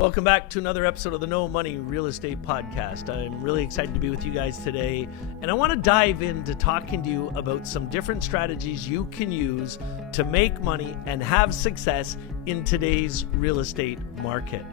Welcome back to another episode of the No Money Real Estate Podcast. I'm really excited to be with you guys today, and I want to dive into talking to you about some different strategies you can use to make money and have success in today's real estate market.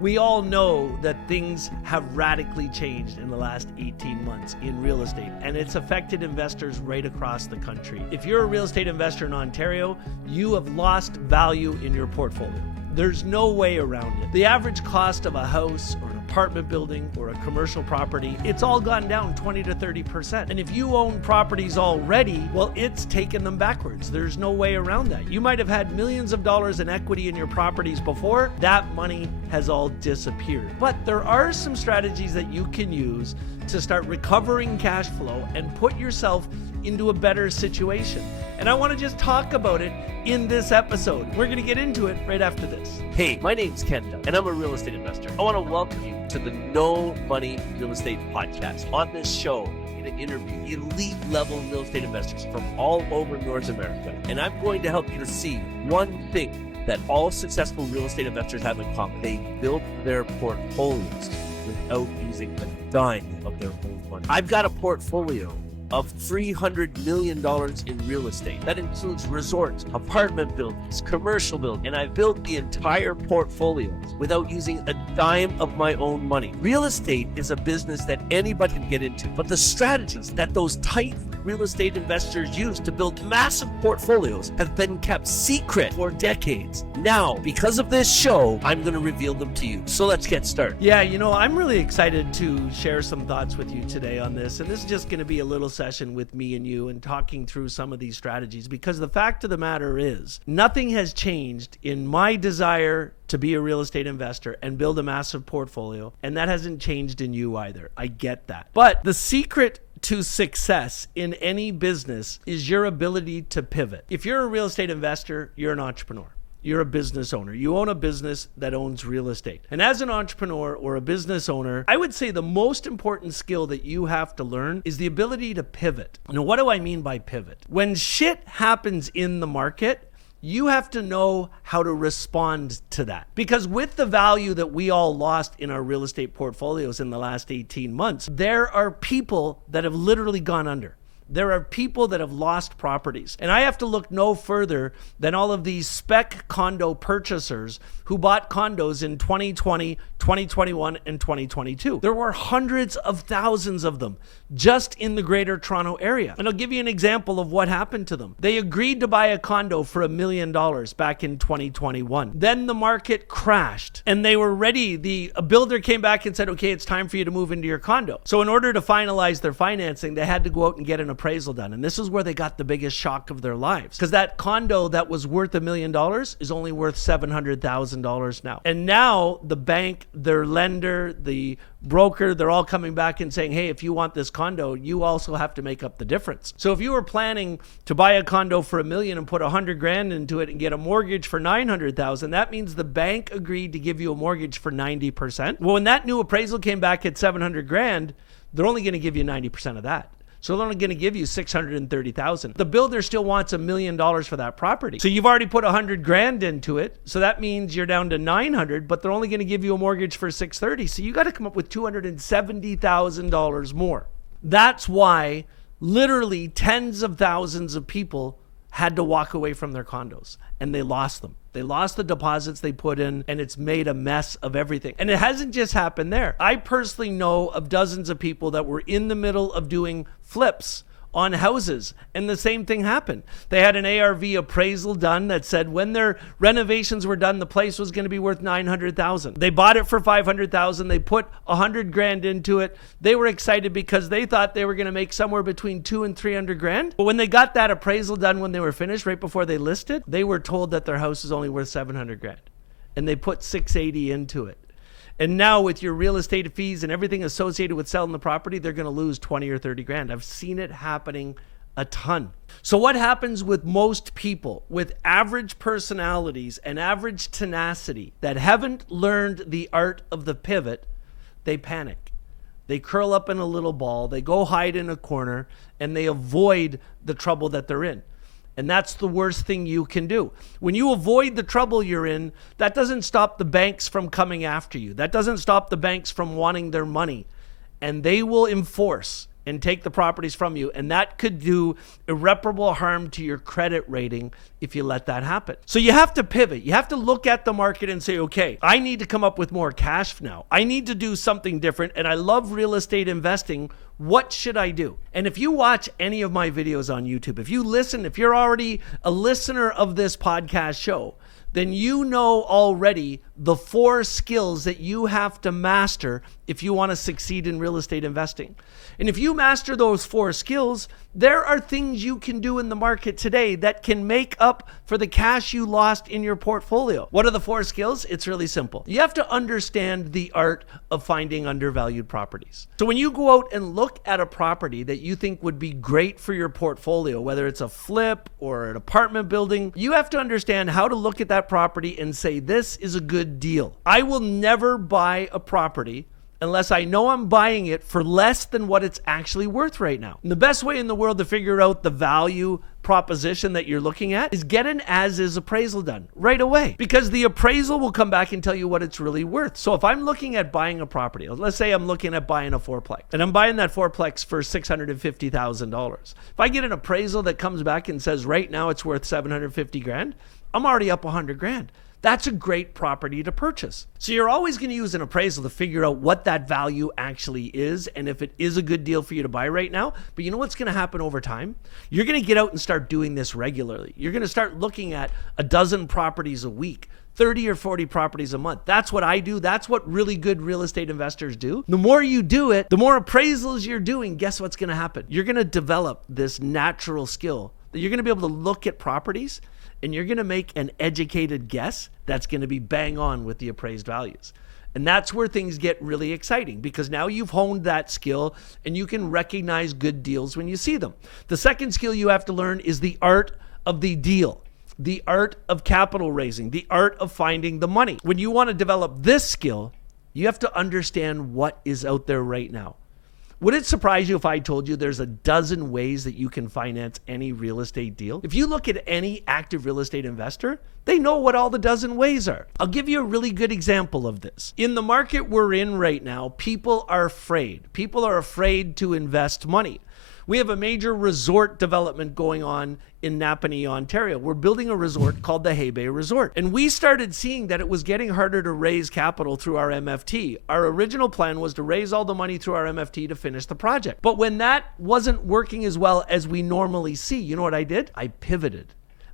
We all know that things have radically changed in the last 18 months in real estate, and it's affected investors right across the country. If you're a real estate investor in Ontario, you have lost value in your portfolio. There's no way around it. The average cost of a house or an apartment building or a commercial property, it's all gone down 20 to 30%. And if you own properties already, well, it's taken them backwards. There's no way around that. You might have had millions of dollars in equity in your properties before. That money has all disappeared. But there are some strategies that you can use to start recovering cash flow and put yourself into a better situation. And I want to just talk about it in this episode. We're going to get into it right after this. Hey, my name's Condo, and I'm a real estate investor. I want to welcome you to the No Money Real Estate Podcast. On this show, I'm going to interview elite level real estate investors from all over North America. And I'm going to help you to see one thing that all successful real estate investors have in common. They built their portfolios without using a dime of their own money. I've got a portfolio of $300 million in real estate. That includes resorts, apartment buildings, commercial buildings, and I built the entire portfolio without using a dime of my own money. Real estate is a business that anybody can get into, but the strategies that those tight real estate investors use to build massive portfolios have been kept secret for decades. Now, because of this show, I'm going to reveal them to you. So let's get started. Yeah, I'm really excited to share some thoughts with you today on this. And this is just going to be a little session with me and you and talking through some of these strategies, because the fact of the matter is nothing has changed in my desire to be a real estate investor and build a massive portfolio. And that hasn't changed in you either. I get that. But the secret to success in any business is your ability to pivot. If you're a real estate investor, you're an entrepreneur. You're a business owner. You own a business that owns real estate. And as an entrepreneur or a business owner, I would say the most important skill that you have to learn is the ability to pivot. Now, what do I mean by pivot? When shit happens in the market, you have to know how to respond to that. Because with the value that we all lost in our real estate portfolios in the last 18 months, there are people that have literally gone under. There are people that have lost properties. And I have to look no further than all of these spec condo purchasers who bought condos in 2020, 2021, and 2022. There were hundreds of thousands of them just in the greater Toronto area. And I'll give you an example of what happened to them. They agreed to buy a condo for $1 million back in 2021. Then the market crashed and they were ready. A builder came back and said, okay, it's time for you to move into your condo. So in order to finalize their financing, they had to go out and get an appraisal done. And this is where they got the biggest shock of their lives, because that condo that was worth $1 million is only worth $700,000 now. And now the bank, their lender, the broker, they're all coming back and saying, hey, if you want this condo, you also have to make up the difference. So if you were planning to buy a condo for $1 million and put $100,000 into it and get a mortgage for $900,000, that means the bank agreed to give you a mortgage for 90%. Well, when that new appraisal came back at $700,000, they're only going to give you 90% of that. So they're only going to give you $630,000. The builder still wants $1 million for that property. So you've already put $100,000 into it. So that means you're down to $900,000, but they're only going to give you a mortgage for $630,000. So you got to come up with $270,000 more. That's why literally tens of thousands of people had to walk away from their condos, and they lost them. They lost the deposits they put in, and it's made a mess of everything. And it hasn't just happened there. I personally know of dozens of people that were in the middle of doing flips on houses, and the same thing happened. They had an ARV appraisal done that said when their renovations were done, the place was going to be worth $900,000. They bought it for $500,000. They put $100,000 into it. They were excited because they thought they were going to make somewhere between $200,000 and $300,000. But when they got that appraisal done, when they were finished, right before they listed, they were told that their house is only worth $700,000, and they put $680,000 into it. And now with your real estate fees and everything associated with selling the property, they're going to lose $20,000 or $30,000. I've seen it happening a ton. So what happens with most people with average personalities and average tenacity that haven't learned the art of the pivot? They panic. They curl up in a little ball. They go hide in a corner and they avoid the trouble that they're in. And that's the worst thing you can do. When you avoid the trouble you're in, that doesn't stop the banks from coming after you. That doesn't stop the banks from wanting their money. And they will enforce and take the properties from you. And that could do irreparable harm to your credit rating if you let that happen. So you have to pivot. You have to look at the market and say, okay, I need to come up with more cash now. I need to do something different. And I love real estate investing. What should I do? And if you watch any of my videos on YouTube, if you listen, if you're already a listener of this podcast show, then you know already the 4 skills that you have to master if you want to succeed in real estate investing. And if you master those 4 skills, there are things you can do in the market today that can make up for the cash you lost in your portfolio. What are the 4 skills? It's really simple. You have to understand the art of finding undervalued properties. So when you go out and look at a property that you think would be great for your portfolio, whether it's a flip or an apartment building, you have to understand how to look at that property and say, this is a good deal. I will never buy a property unless I know I'm buying it for less than what it's actually worth right now. And the best way in the world to figure out the value proposition that you're looking at is get an as-is appraisal done right away, because the appraisal will come back and tell you what it's really worth. So if I'm looking at buying a property, let's say I'm looking at buying a fourplex, and I'm buying that fourplex for $650,000. If I get an appraisal that comes back and says right now it's worth $750,000, I'm already up $100,000. That's a great property to purchase. So you're always going to use an appraisal to figure out what that value actually is and if it is a good deal for you to buy right now. But you know what's going to happen over time? You're going to get out and start doing this regularly. You're going to start looking at a dozen properties a week, 30 or 40 properties a month. That's what I do. That's what really good real estate investors do. The more you do it, the more appraisals you're doing, guess what's going to happen? You're going to develop this natural skill that you're going to be able to look at properties and you're going to make an educated guess that's going to be bang on with the appraised values. And that's where things get really exciting, because now you've honed that skill and you can recognize good deals when you see them. The second skill you have to learn is the art of the deal, the art of capital raising, the art of finding the money. When you want to develop this skill, you have to understand what is out there right now. Would it surprise you if I told you there's a dozen ways that you can finance any real estate deal? If you look at any active real estate investor, they know what all the dozen ways are. I'll give you a really good example of this. In the market we're in right now, people are afraid. People are afraid to invest money. We have a major resort development going on in Napanee, Ontario. We're building a resort called the Hay Bay Resort. And we started seeing that it was getting harder to raise capital through our MFT. Our original plan was to raise all the money through our MFT to finish the project. But when that wasn't working as well as we normally see, you know what I did? I pivoted.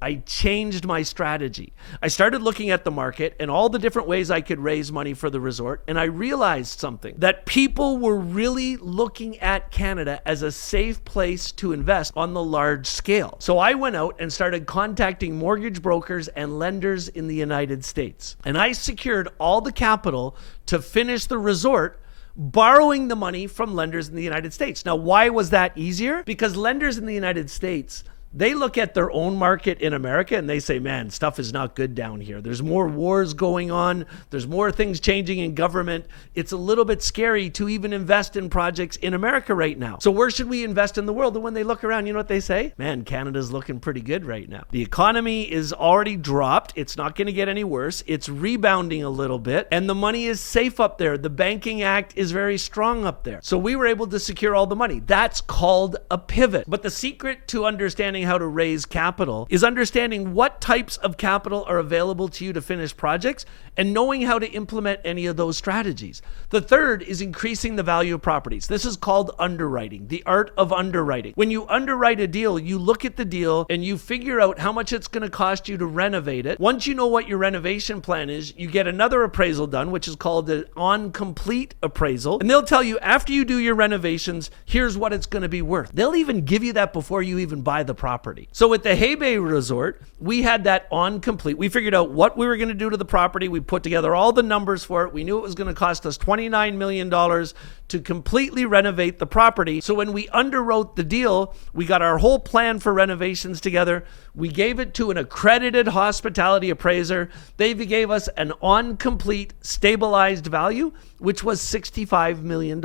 I changed my strategy. I started looking at the market and all the different ways I could raise money for the resort. And I realized something, that people were really looking at Canada as a safe place to invest on the large scale. So I went out and started contacting mortgage brokers and lenders in the United States. And I secured all the capital to finish the resort, borrowing the money from lenders in the United States. Now, why was that easier? Because lenders in the United States, they look at their own market in America and they say, man, stuff is not good down here. There's more wars going on. There's more things changing in government. It's a little bit scary to even invest in projects in America right now. So where should we invest in the world? And when they look around, you know what they say? Man, Canada's looking pretty good right now. The economy is already dropped. It's not going to get any worse. It's rebounding a little bit. And the money is safe up there. The Banking Act is very strong up there. So we were able to secure all the money. That's called a pivot. But the secret to understanding how to raise capital is understanding what types of capital are available to you to finish projects and knowing how to implement any of those strategies. The third is increasing the value of properties. This is called underwriting, the art of underwriting. When you underwrite a deal, you look at the deal and you figure out how much it's going to cost you to renovate it. Once you know what your renovation plan is, you get another appraisal done, which is called an on-complete appraisal. And they'll tell you, after you do your renovations, here's what it's going to be worth. They'll even give you that before you even buy the property. So with the Hay Bay Resort, we had that on complete. We figured out what we were going to do to the property. We put together all the numbers for it. We knew it was going to cost us $29 million to completely renovate the property. So when we underwrote the deal, we got our whole plan for renovations together. We gave it to an accredited hospitality appraiser. They gave us an on-complete stabilized value, which was $65 million.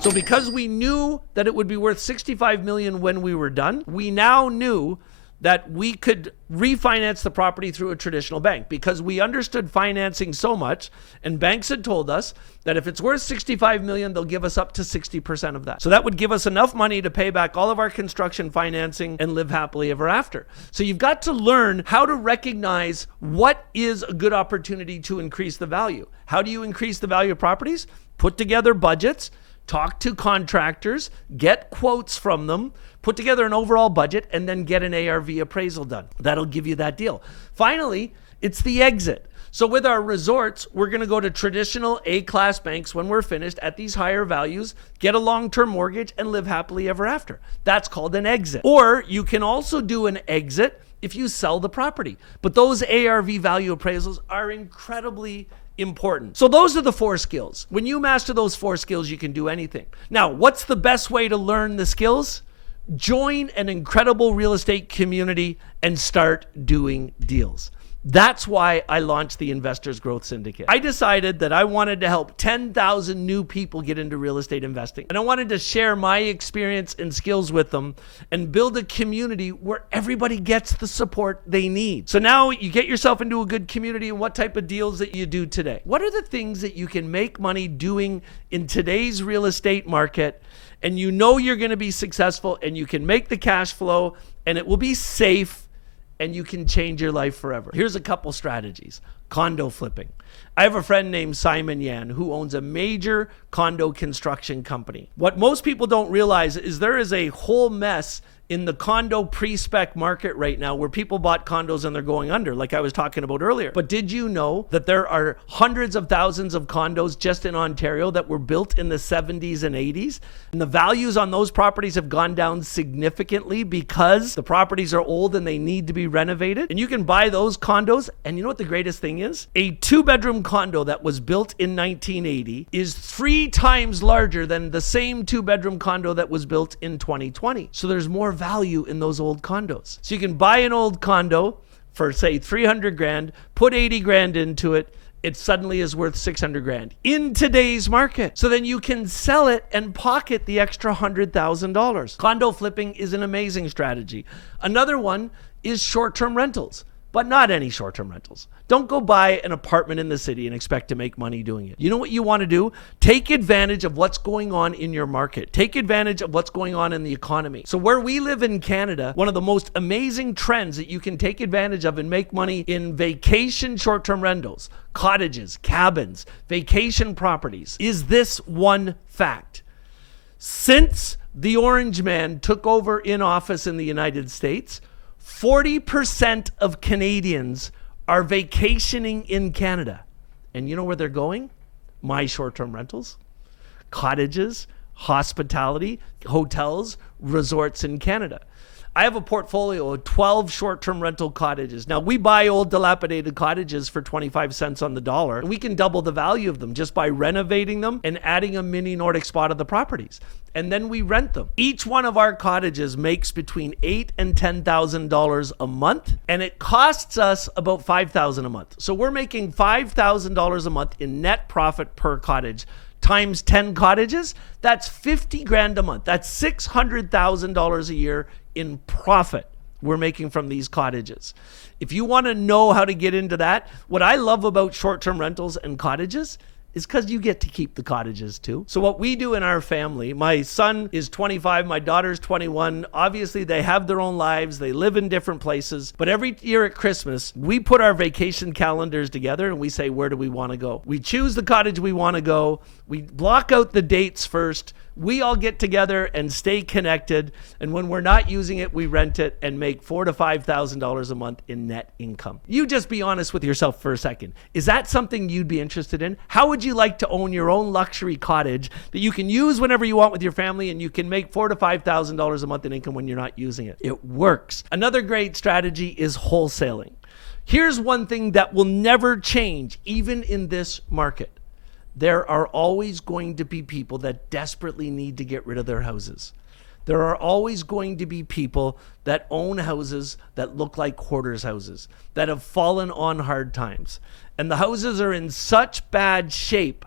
So because we knew that it would be worth $65 million when we were done, we now knew that we could refinance the property through a traditional bank because we understood financing so much, and banks had told us that if it's worth $65 million, they'll give us up to 60% of that. So that would give us enough money to pay back all of our construction financing and live happily ever after. So you've got to learn how to recognize what is a good opportunity to increase the value. How do you increase the value of properties? Put together budgets, talk to contractors, get quotes from them, put together an overall budget, and then get an ARV appraisal done. That'll give you that deal. Finally, it's the exit. So with our resorts, we're going to go to traditional A-class banks when we're finished at these higher values, get a long-term mortgage, and live happily ever after. That's called an exit. Or you can also do an exit if you sell the property. But those ARV value appraisals are incredibly important. So those are the 4 skills. When you master those 4 skills, you can do anything. Now, what's the best way to learn the skills? Join an incredible real estate community and start doing deals. That's why I launched the Investors Growth Syndicate. I decided that I wanted to help 10,000 new people get into real estate investing. And I wanted to share my experience and skills with them and build a community where everybody gets the support they need. So now you get yourself into a good community, and what type of deals that you do today. What are the things that you can make money doing in today's real estate market, and you know you're going to be successful, and you can make the cash flow, and it will be safe, and you can change your life forever? Here's a couple strategies. Condo flipping. I have a friend named Simon Yan who owns a major condo construction company. What most people don't realize is there is a whole mess in the condo pre-spec market right now where people bought condos and they're going under, like I was talking about earlier. But did you know that there are hundreds of thousands of condos just in Ontario that were built in the 70s and 80s? And the values on those properties have gone down significantly because the properties are old and they need to be renovated. And you can buy those condos. And you know what the greatest thing is? A 2-bedroom condo that was built in 1980 is 3 times larger than the same 2-bedroom condo that was built in 2020. So there's more value in those old condos. So you can buy an old condo for say 300 grand, put 80 grand into it, it suddenly is worth 600 grand in today's market. So then you can sell it and pocket the extra $100,000. Condo flipping is an amazing strategy. Another one is short-term rentals, but not any short-term rentals. Don't go buy an apartment in the city and expect to make money doing it. You know what you want to do? Take advantage of what's going on in your market. Take advantage of what's going on in the economy. So where we live in Canada, one of the most amazing trends that you can take advantage of and make money in vacation short-term rentals, cottages, cabins, vacation properties, is this one fact. Since the Orange Man took over in office in the United States, 40% of Canadians are vacationing in Canada. And you know where they're going? My short-term rentals, cottages, hospitality, hotels, resorts in Canada. I have a portfolio of 12 short-term rental cottages. Now, we buy old dilapidated cottages for 25 cents on the dollar, and we can double the value of them just by renovating them and adding a mini Nordic spa to the properties. And then we rent them. Each one of our cottages makes between $8,000 and $10,000 a month, and it costs us about $5,000 a month. So we're making $5,000 a month in net profit per cottage. Times 10 cottages, that's 50 grand a month. That's $600,000 a year in profit we're making from these cottages. If you want to know how to get into that, what I love about short-term rentals and cottages is because you get to keep the cottages too. So what we do in our family, my son is 25, my daughter's 21. Obviously, they have their own lives. They live in different places. But every year at Christmas, we put our vacation calendars together and we say, where do we want to go? We choose the cottage we want to go. We block out the dates first. We all get together and stay connected. And when we're not using it, we rent it and make $4,000 to $5,000 a month in net income. You just be honest with yourself for a second. Is that something you'd be interested in? How would you like to own your own luxury cottage that you can use whenever you want with your family and you can make $4,000 to $5,000 a month in income when you're not using it? It works. Another great strategy is wholesaling. Here's one thing that will never change, even in this market. There are always going to be people that desperately need to get rid of their houses. There are always going to be people that own houses that look like hoarders' houses, that have fallen on hard times. And the houses are in such bad shape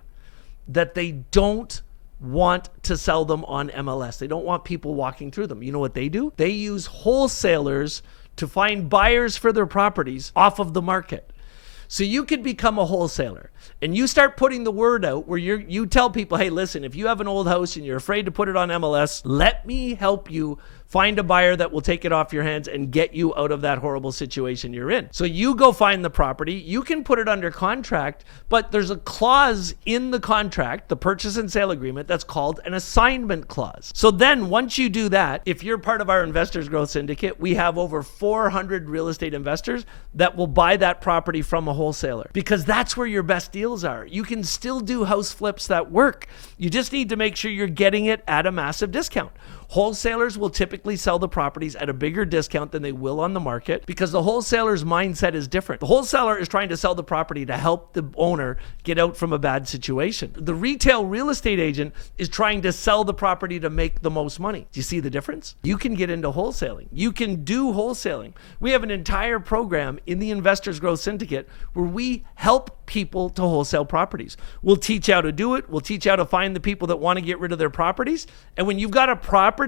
that they don't want to sell them on MLS. They don't want people walking through them. You know what they do? They use wholesalers to find buyers for their properties off of the market. So you could become a wholesaler and you start putting the word out where you tell people, hey, listen, if you have an old house and you're afraid to put it on MLS, let me help you find a buyer that will take it off your hands and get you out of that horrible situation you're in. So you go find the property, you can put it under contract, but there's a clause in the contract, the purchase and sale agreement, that's called an assignment clause. So then once you do that, if you're part of our Investors Growth Syndicate, we have over 400 real estate investors that will buy that property from a wholesaler because that's where your best deals are. You can still do house flips that work. You just need to make sure you're getting it at a massive discount. Wholesalers will typically sell the properties at a bigger discount than they will on the market because the wholesaler's mindset is different. The wholesaler is trying to sell the property to help the owner get out from a bad situation. The retail real estate agent is trying to sell the property to make the most money. Do you see the difference? You can get into wholesaling. You can do wholesaling. We have an entire program in the Investors Growth Syndicate where we help people to wholesale properties. We'll teach you how to do it. We'll teach you how to find the people that want to get rid of their properties. And when you've got a property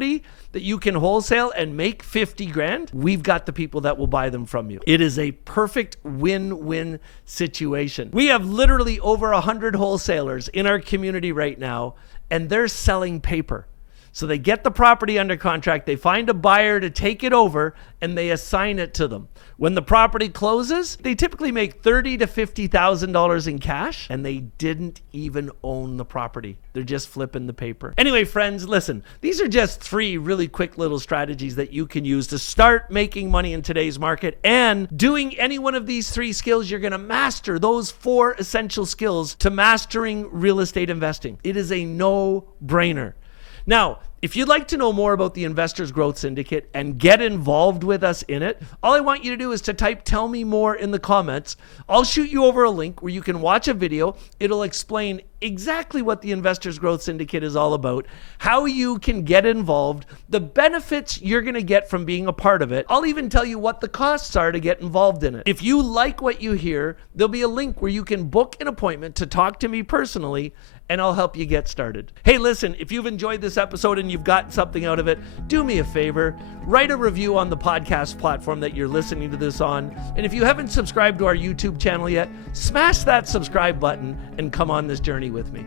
that you can wholesale and make 50 grand, we've got the people that will buy them from you. It is a perfect win-win situation. We have literally over 100 wholesalers in our community right now, and they're selling paper. So they get the property under contract, they find a buyer to take it over, and they assign it to them. When the property closes, they typically make $30,000 to $50,000 in cash, and they didn't even own the property. They're just flipping the paper. Anyway, friends, listen, these are just 3 really quick little strategies that you can use to start making money in today's market. And doing any one of these 3 skills, you're going to master those 4 essential skills to mastering real estate investing. It is a no-brainer. Now, if you'd like to know more about the Investors Growth Syndicate and get involved with us in it, all I want you to do is to type "tell me more" in the comments. I'll shoot you over a link where you can watch a video. It'll explain exactly what the Investors Growth Syndicate is all about, how you can get involved, the benefits you're going to get from being a part of it. I'll even tell you what the costs are to get involved in it. If you like what you hear, there'll be a link where you can book an appointment to talk to me personally, and I'll help you get started. Hey, listen, if you've enjoyed this episode and you've gotten something out of it, do me a favor, write a review on the podcast platform that you're listening to this on. And if you haven't subscribed to our YouTube channel yet, smash that subscribe button and come on this journey with me.